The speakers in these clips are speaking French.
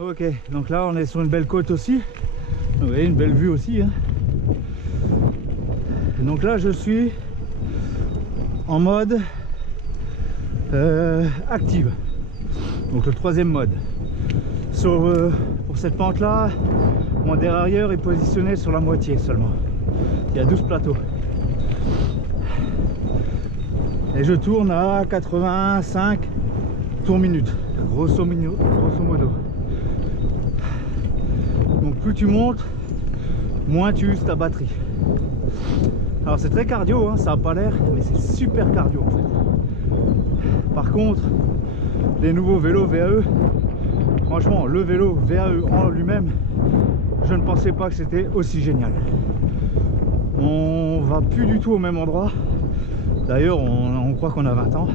Ok, donc là on est sur une belle côte aussi. Vous voyez, une belle vue aussi, hein. Donc là je suis en mode active, donc le troisième mode. Pour cette pente là, mon dérailleur est positionné sur la moitié seulement. Il y a 12 plateaux et je tourne à 85 tours minute, grosso modo. Donc plus tu montes, moins tu uses ta batterie. Alors c'est très cardio, hein, ça n'a pas l'air, mais c'est super cardio en fait. Par contre, les nouveaux vélos VAE, franchement le vélo VAE en lui-même, je ne pensais pas que c'était aussi génial. On va plus du tout au même endroit. D'ailleurs on croit qu'on a 20 ans,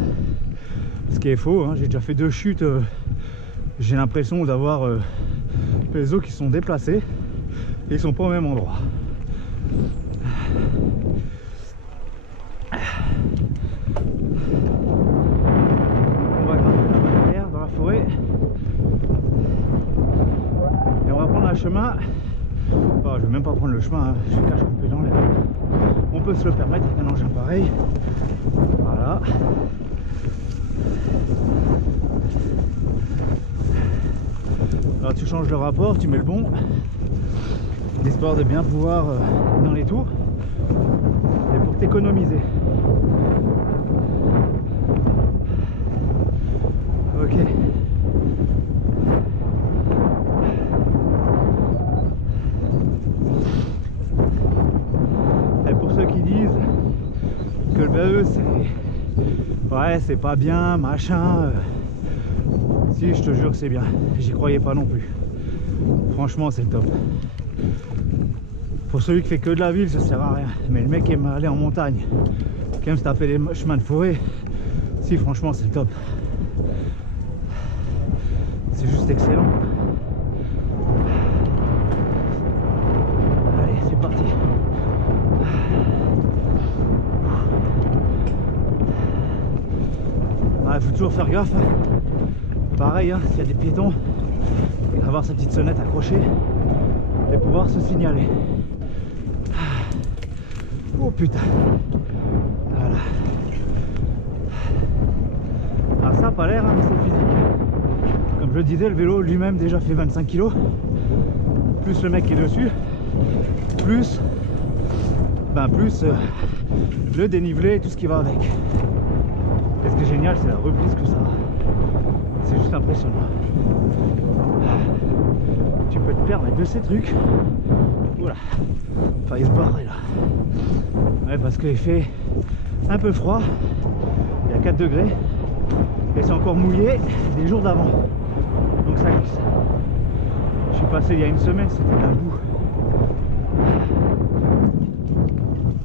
ce qui est faux, hein. J'ai déjà fait 2 chutes, j'ai l'impression d'avoir les os qui sont déplacés et ils sont pas au même endroit. On va grimper là-bas derrière dans la forêt et on va prendre un chemin. Oh, je vais même pas prendre le chemin, hein. Je suis cache coupé dans l'air. On peut se le permettre avec un engin pareil. Voilà. Alors tu changes le rapport, tu mets le bon, histoire de bien pouvoir dans les tours et pour t'économiser. Ok. Et pour ceux qui disent que le VAE c'est pas bien, machin, si, je te jure que c'est bien, j'y croyais pas non plus. Franchement c'est le top. Pour celui qui fait que de la ville ça sert à rien, mais le mec qui aime aller en montagne, qui aime se taper les chemins de forêt, si, franchement c'est le top. C'est juste excellent. Allez, c'est parti. Il faut toujours faire gaffe, hein. Pareil, hein, s'il y a des piétons, avoir sa petite sonnette accrochée et pouvoir se signaler. Oh putain. Voilà. Alors ça a pas l'air, hein, mais c'est physique. Comme je le disais, le vélo lui-même déjà fait 25 kg, plus le mec qui est dessus, plus le dénivelé et tout ce qui va avec. Et ce qui est génial, c'est la reprise que ça a. C'est juste impressionnant. Tu peux te permettre de ces trucs. Voilà. Failli se barrer là. Ouais, parce qu'il fait un peu froid. Il y a 4 degrés. Et c'est encore mouillé des jours d'avant. Donc ça glisse. Je suis passé il y a une semaine, c'était de la boue.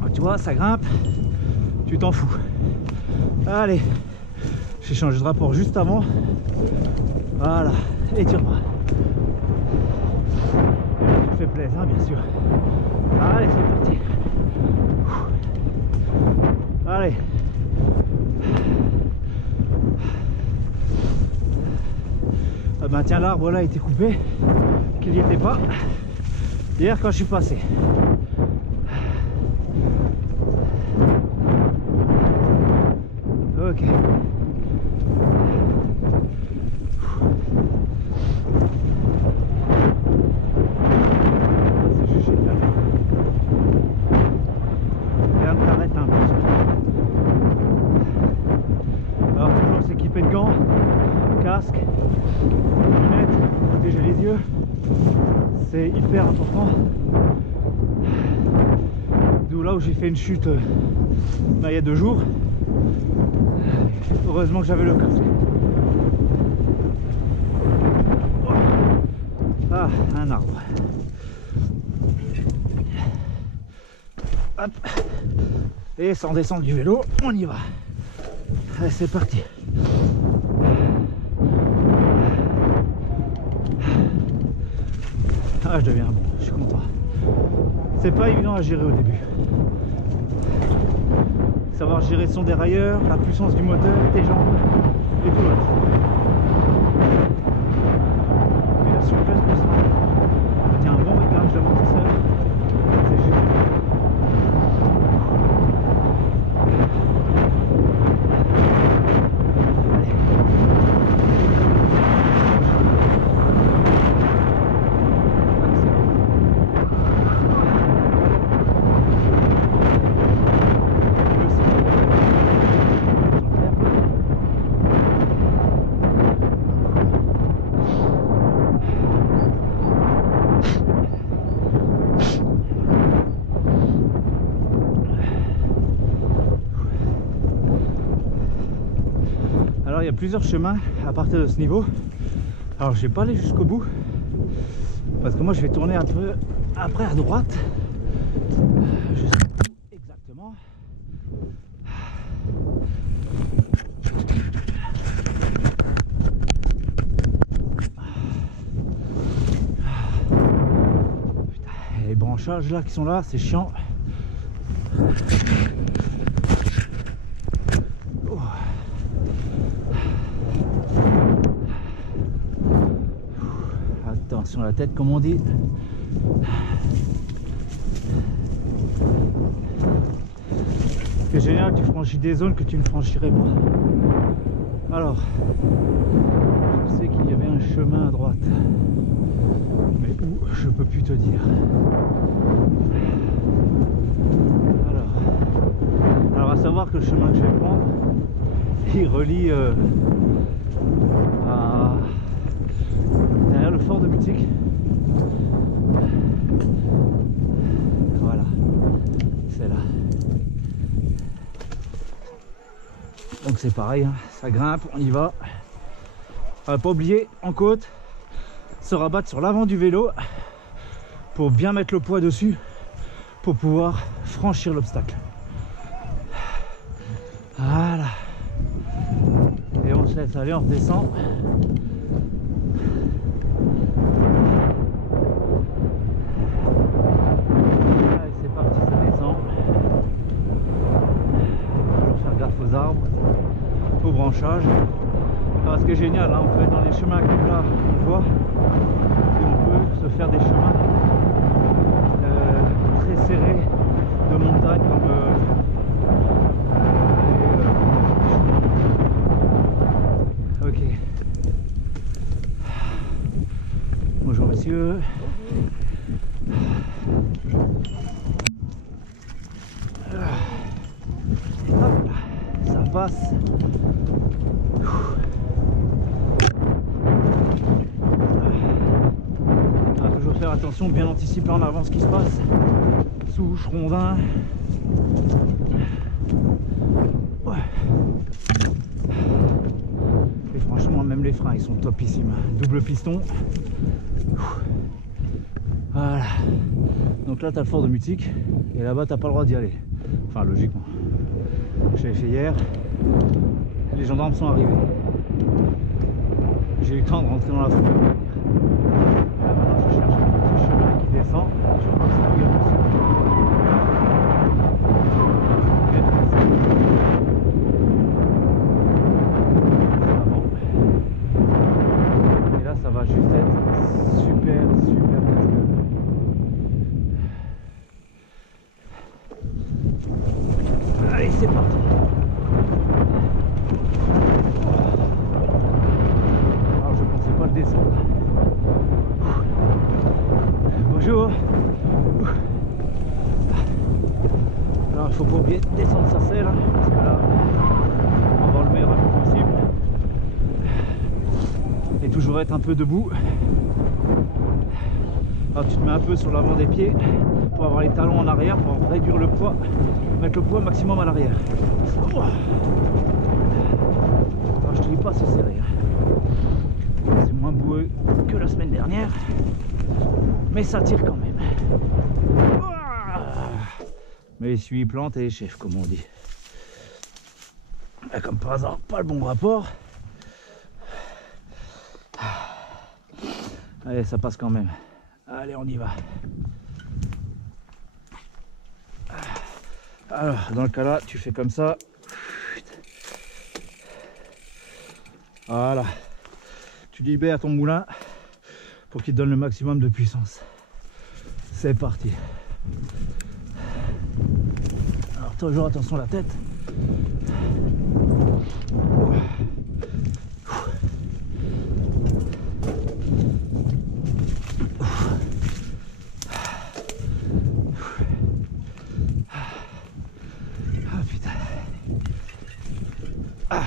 Alors, tu vois, ça grimpe. Tu t'en fous. Allez. J'ai changé de rapport juste avant. Voilà. Et tire-moi. Tu fais plaisir, hein, bien sûr. Allez, c'est parti. Allez. Ah ben tiens, l'arbre là a été coupé, qu'il n'y était pas hier quand je suis passé. Ok. C'est juste génial. Rien ne t'arrête un peu. Alors toujours s'équiper de gants, casque, lunettes, protéger les yeux, c'est hyper important. D'où là où j'ai fait une chute il y a 2 jours. Heureusement que j'avais le casque. Ah, un arbre. Hop. Et sans descendre du vélo, on y va. Allez, c'est parti. Ah, je deviens bon, je suis content. C'est pas évident à gérer au début. Savoir gérer son dérailleur, la puissance du moteur, tes jambes et tout le reste. Et la souplesse pour ça. Il y a un bon réglage d'amortisseur. C'est génial. Alors il y a plusieurs chemins à partir de ce niveau. Alors je vais pas aller jusqu'au bout parce que moi je vais tourner un peu après à droite. Exactement. Putain, les branchages là qui sont là, c'est chiant. Attention à la tête comme on dit. C'est génial, tu franchis des zones que tu ne franchirais pas. Alors, je sais qu'il y avait un chemin à droite, mais où je peux plus te dire. Alors à savoir que le chemin que je vais prendre, il relie derrière le fort de Mutzig. Voilà, c'est là. Donc c'est pareil, hein, ça grimpe, on y va. Pas oublier, en côte, se rabattre sur l'avant du vélo pour bien mettre le poids dessus pour pouvoir franchir l'obstacle. Voilà. Et on se laisse aller, on redescend. Allez, c'est parti, ça descend. Toujours faire gaffe aux arbres, aux branchages. Alors, ce qui est génial, hein, on peut être dans des chemins comme là, on voit, et on peut se faire des chemins très serrés de montagne comme ok. Bonjour messieurs. Hop là, ça passe. On va toujours faire attention, bien anticiper en avant ce qui se passe. Souche, rondin. Ouais. Et franchement, même les freins, ils sont topissimes. Double piston. Voilà. Donc là, tu as le fort de Mutzig. Et là-bas, tu n'as pas le droit d'y aller. Enfin, logiquement. Je l'avais fait hier. Les gendarmes sont arrivés. J'ai eu le temps de rentrer dans la foule. Et là, maintenant, je cherche un petit chemin qui descend. Je crois que c'est où il y a possible. Et là, ça va juste être super casse-gueule. Allez, c'est parti. Alors, je pensais pas le descendre. Bonjour. Alors, il faut pas oublier de descendre sa selle, parce que là, on va enlever le plus possible. Et toujours être un peu debout. Alors, tu te mets un peu sur l'avant des pieds pour avoir les talons en arrière, pour réduire le poids, mettre le poids maximum à l'arrière. Alors, je te dis pas, c'est serré. C'est moins boueux que la semaine dernière, mais ça tire quand même. Mais les suivis plantes et les chefs, comme on dit. Et comme par hasard, pas le bon rapport. Allez, ça passe quand même. Allez, on y va. Alors, dans le cas là, tu fais comme ça. Voilà. Tu libères ton moulin pour qu'il donne le maximum de puissance. C'est parti. Alors toujours attention à la tête. Ah putain. Ah.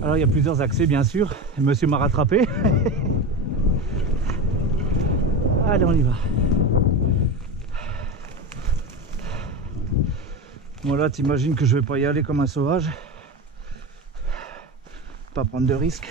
Alors il y a plusieurs accès bien sûr, et monsieur m'a rattrapé. Allez, on y va. Voilà, t'imagines que je vais pas y aller comme un sauvage, pas prendre de risques.